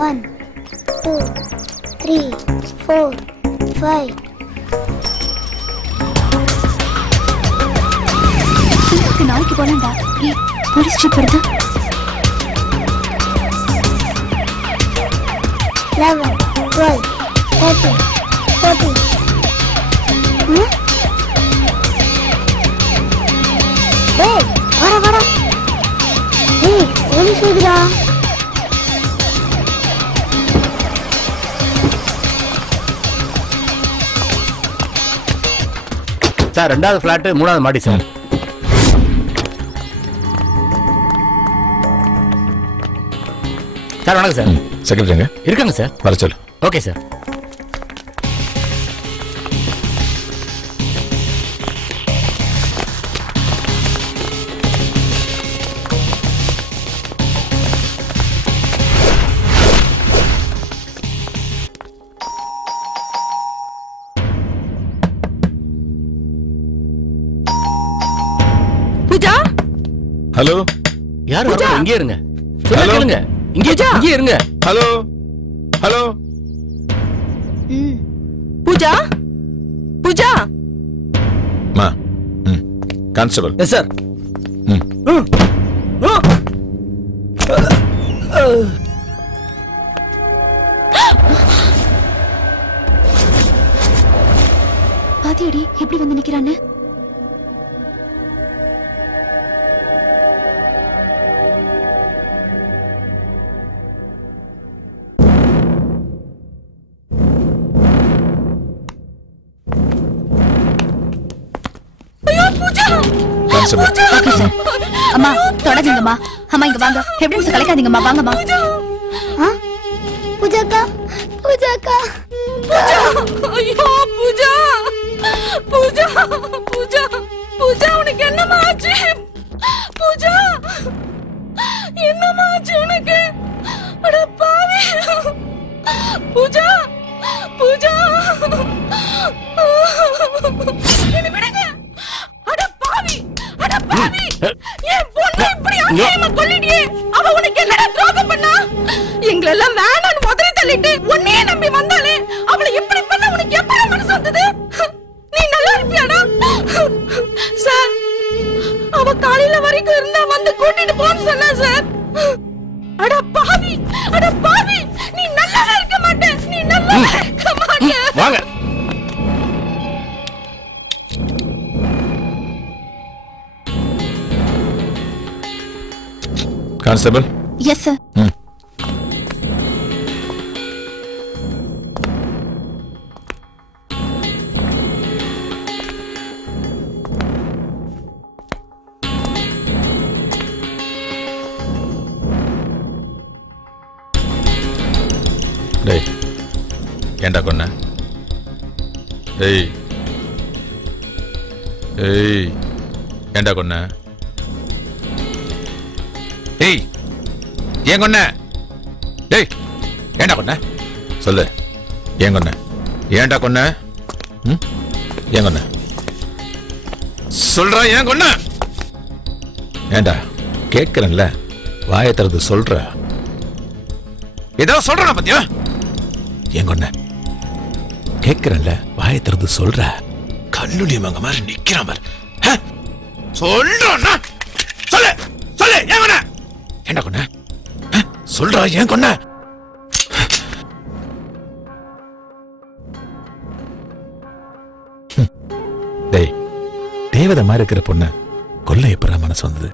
1 2 3 4 5 நாளைக்கு போலாம்டா. Police jeep வருது. 11 12 13 14 டேய் வர ஏய் போலீஸ் வருதுடா. சார் 2வது ஃபிளாட் 3வது மாடி சார். சார் வணக்கம் சார். செக்ரட்டரிங்க இருக்காங்க சார். வர சொல்லு. Okay sir. பூஜா. ஹலோ. யார் வரணும்? இங்கே இருங்க. சொல்லுங்க. இங்கே இருங்க. Hello hello. பூஜா பூஜா. மா கான்ஸ்டபிள். Yes sir. பாத்தியடி எப்படி வந்து நிக்கிறான்னு. Okay sir. அம்மா தொடங்குங்கம்மா. அம்மா இங்க வாங்க. எவிடன்ஸ் கலைக்காதீங்கம்மா. வாங்கம்மா. பூஜாக்கா பூஜாக்கா. ஐயோ பூஜா பூஜா பூஜா பூஜா உனக்கு என்னம்மா ஆச்சு? பூஜா என்னம்மா ஆச்சு உனக்கு? அட பாவி. பூஜா பூஜா என்ன விடுங்க. அட பாவி அட பாவி. ஏன் பொண்ணு இப்படி அநியாயமா கொல்லிடியே? அவ உனக்கு என்னடா துரோகம் பண்ணா? எங்களெல்லாம் வேணான்னு உதறி தள்ளிட்டு உன்னையே நம்பி வந்தாலே அவளை இப்படி பண்ண உனக்கு எப்படி மனசு வந்தது? நீ நல்லா இருப்பியாடா? சார் அவ காலையில வரைக்கும் இருந்தா வந்து கூட்டிட்டு போன்னு சொன்னா சார். அட பாவி அட பாவி. நீ நல்லா இருக்க மாட்டே. நீ நல்லா இருக்க மாட்டே. வாங்க. கான்ஸ்டபிள். Yes sir. டேய் ஏண்டா கொன்ன? ஏய் ஏய் ஏண்டா கொன்ன? ஏய் ஏன் கொன்ன? டேய் ஏண்டா கொன்ன? சொல்லு. ஏன் கொன்ன? ஏண்டா கொன்ன? ஏன் கொன்ன? சொல்றா ஏன் கொன்ன? ஏண்டா கேட்கிறேன்ல, வாயை திறந்து சொல்ற. ஏதோ சொல்றா பத்தியா? ஏன் கொன்ன? கேட்கிறேன்ல, வாயை திறந்து சொல்ற. கல்லுடி மங்க மாதிரி நிக்கிறான் பாரு. சொல்றா. சொல்லு சொல்லு. ஏன் கொன்ன? ஏண்டா கொன்ன? சொல்றா ஏன் கொன்ன? டேய் தேவதை மாதிரி இருக்கிற பொண்ண கொல்ல எப்படா மனசு வந்தது?